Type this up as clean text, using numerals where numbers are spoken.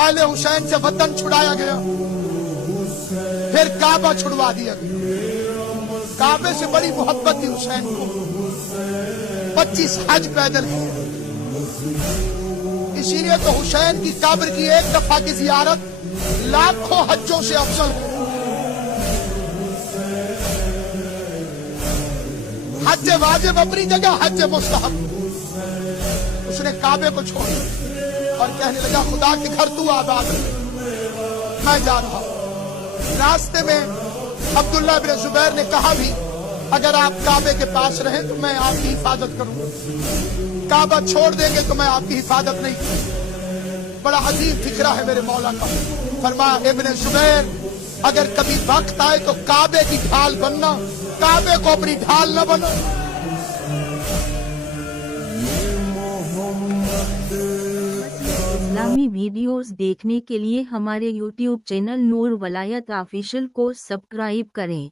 पहले हुसैन से वतन छुड़ाया गया, फिर काबा छुड़वा दिया गया। काबे से बड़ी मोहब्बत थी हुसैन को। 25 हज पैदल किए। इसीलिए तो हुसैन की कब्र की एक दफा की जियारत लाखों हज्जों से अफजल है। हज वाजिब अपनी जगह, हज मुस्तहब। उसने काबे को छोड़ा और कहने लगा खुदा के घर तू आबाद रहे, मैं जा रहा हूं। रास्ते में अब्दुल्ला बिन जुबैर ने कहा भी अगर आप काबे के पास रहें तो मैं आपकी हिफाजत करूंगा, काबा छोड़ देंगे तो मैं आपकी हिफाजत नहीं करूंगा। बड़ा अजीब फिक्रा है मेरे मौला का। फरमाया इब्ने जुबैर अगर कभी वक्त आए तो काबे की ढाल बनना, काबे को अपनी ढाल न बनो। इस्लामी वीडियोस देखने के लिए हमारे YouTube चैनल नूर वलायत ऑफिशियल को सब्सक्राइब करें।